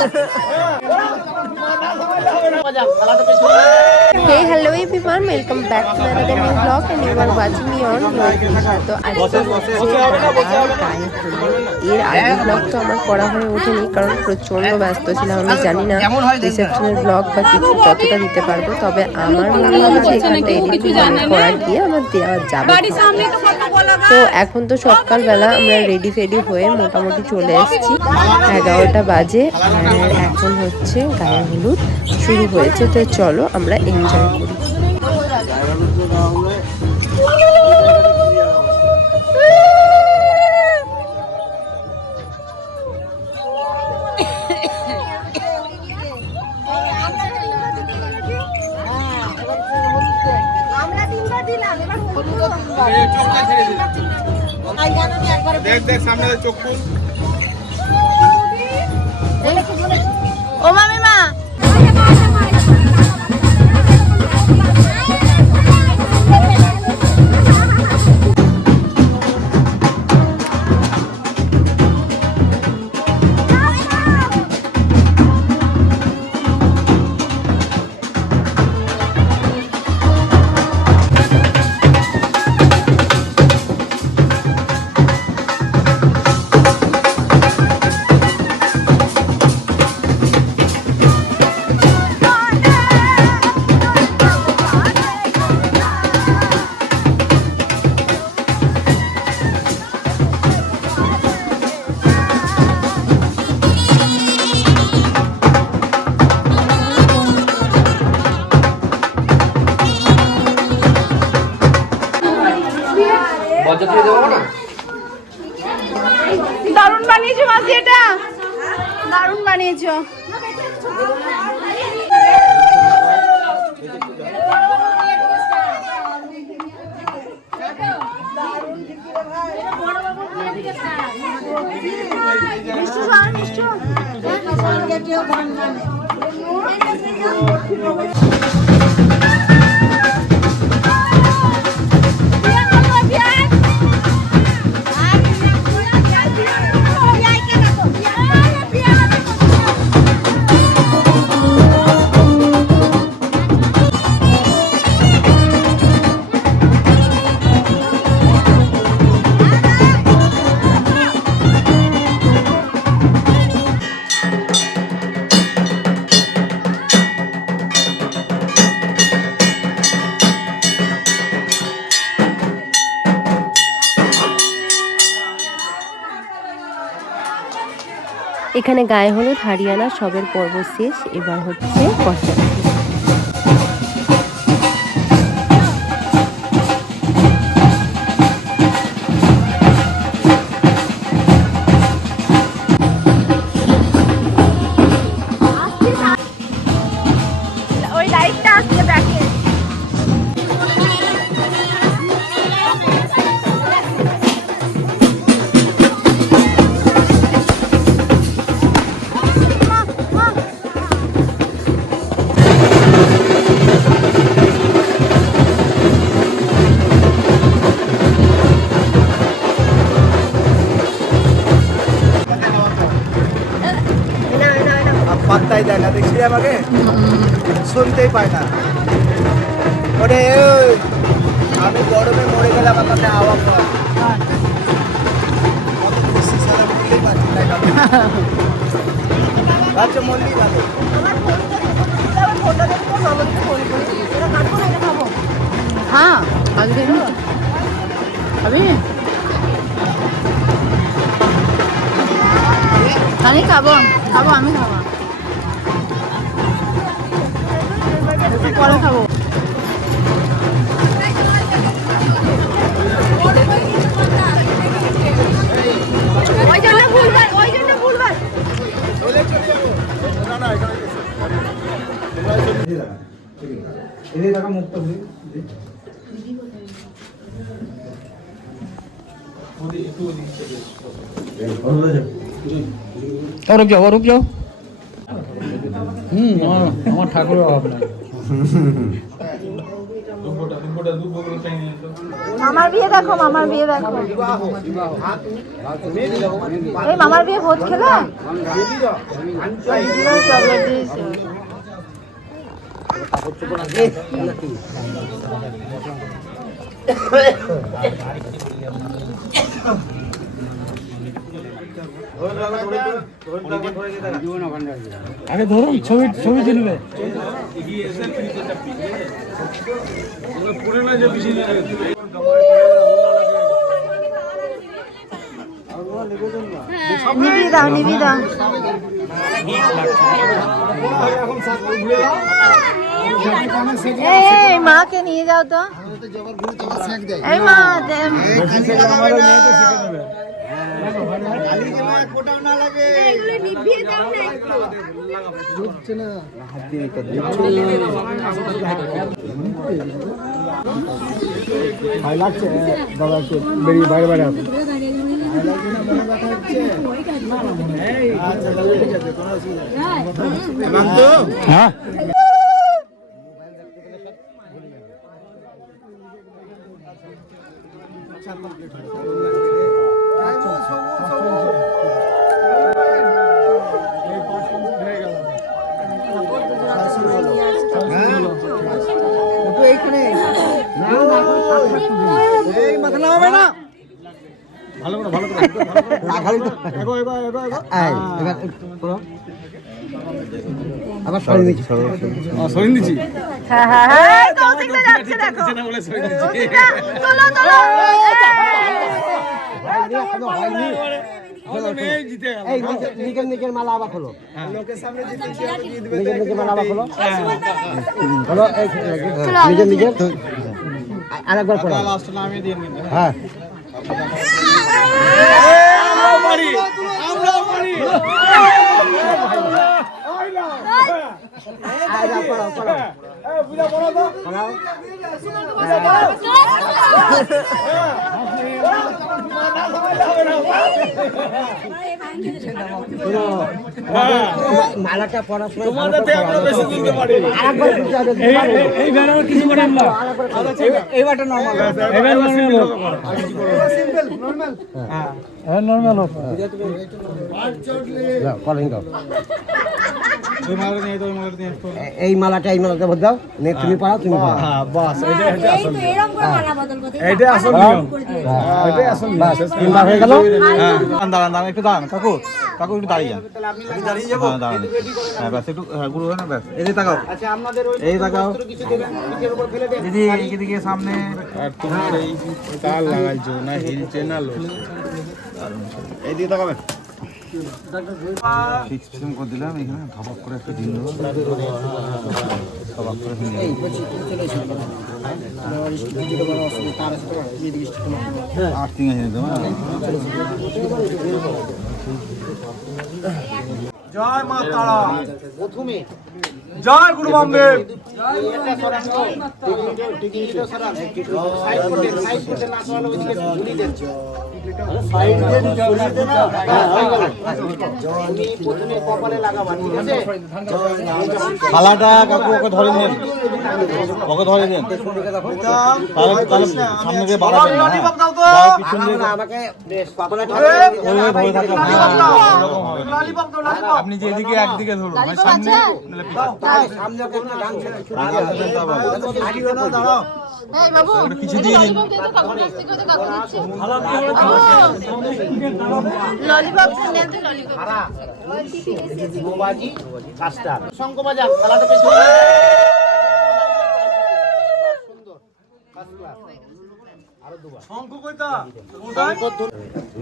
Hey, hello everyone, welcome back to another new vlog and you are watching me on Yoga. তো আজকে এর আগের blog তো আমার করা হয়ে ওঠেনি কারণ প্রচন্ড ব্যস্ত ছিলাম। আমি জানি না রিসেপশনের ব্লগ বা কিছু কতটা দিতে পারবো, তবে আমার মনে হচ্ছে এখানটা এডিট করা গিয়ে আমার দেওয়া যাবে। তো এখন তো সকালবেলা আমরা রেডি ফেডি হয়ে মোটামুটি চলে এসেছি, 11টা বাজে আর এখন হচ্ছে গায়ে হলুদ শুরু হয়েছে। তো চলো আমরা এনজয় করি। দেখ দেখ সামনে চোখ খুল। ও মামিমা দারুণ বানিয়েছো মাসি, এটা দারুণ বানিয়েছো। এখানে গায়ে হলুদ, হারিয়ানা সবের পর্ব শেষ, এবার হচ্ছে কষা। ওই লাইটটা আসছে ব্যাকে। পাত্তাই দেয় না, দেখছি আমাকে শুনতেই পায় না। ওরে আমি গরমে মরে গেলাম, আমার কাছে আওয়াজ হয়। আচ্ছা মন্দির ভালো। হ্যাঁ আজকে খাবি আমি খাবো খাবো আমি খাবো পরে খাবো। रुक जाओ আমার ঠাকুরের অভাব নাই। মামার বিয়ে দেখো, মামার বিয়ে দেখো। এই মামার বিয়ে ভোজ খেলে চকলেট দিয়েছে। আগে ধরুন ছবি তুলবে। নিবি দাও, নিবি দাও। এই মাকে নিয়ে যাও তো। এই মা লাগছে দাদা, একটু বেরিয়ে বাইরে বাইরে আসুন। হ্যাঁ ভালো করে ভালো করে আবার সরিয়ে দিচ্ছি, সরিয়ে দিচ্ছি। হ্যাঁ হ্যাঁ হ্যাঁ, কৌশিকটা যাচ্ছে দেখো। তোলো তোলো। নিজের মালা আবার খোলো, নিজের মালা আবার খোলো, নিজের আরেকবার খোলো। হ্যাঁ মালাটা পড়ার সময় কিছু করেন না, এইবারটা নর্মাল এই মালাটা এই মালাটা বদল দাও, তুমি পাও, তুমি পাও। বাস এইটা আসল নিয়ম, এইটা আসল নিয়ম। তিনবার হয়ে গেল। দাঁড়ান দাঁড়ান, একটু দাঁড়ান কাকু, কাকু একটু দাঁড়িয়ে যান। আমি দাঁড়িয়ে যাব? হ্যাঁ দাঁড়ান। হ্যাঁ ব্যাস একটু গুরু হয় না, ব্যাস এই যে তাকাও। আচ্ছা আপনাদের এই তাকাও দিদি, এদিকে সামনে। আর তুমি এই তাল লাগাইছো না, হিলছে না লো, এই দিকে তাকাবেন। ফিক্সিং করে দিলাম এখানে, ধপক করে একটা দিন দেবো, ধপক করে আর্থিং এনে দেবো। জয় মা তারা, প্রথমে জয় গুরু বামদেব। থালাটা কাকু ওকে ধরে নেন, ওকে ধরে নেন, তাহলে সামনে দিয়ে বাড়াবেন না, পিছন দিয়ে আপনি যেদিকে একদিকে ধরুন, সামনে কিছু দিয়ে দিন।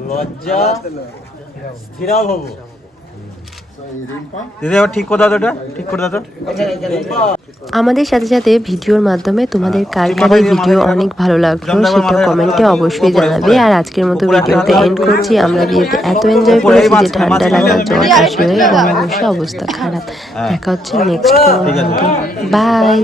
লজ্জা স্থিরা হব। দিদি আবার ঠিক করে দাও, এটা ঠিক করে দাও। আমাদের সাথে সাথে ভিডিওর মাধ্যমে তোমাদের কার কার এই ভিডিও অনেক ভালো লাগলো সেটা কমেন্টে অবশ্যই জানাবে। আর আজকের মতো ভিডিওতে এন্ড করছি। আমরা বিয়েতে এত এনজয় করেছি যে ঠান্ডা লাগা, জ্বর কাশি হয়ে গেল, অবশ্যই অবস্থা খারাপ। দেখা হচ্ছে নেক্সট কোনো ভিডিওতে। বাই।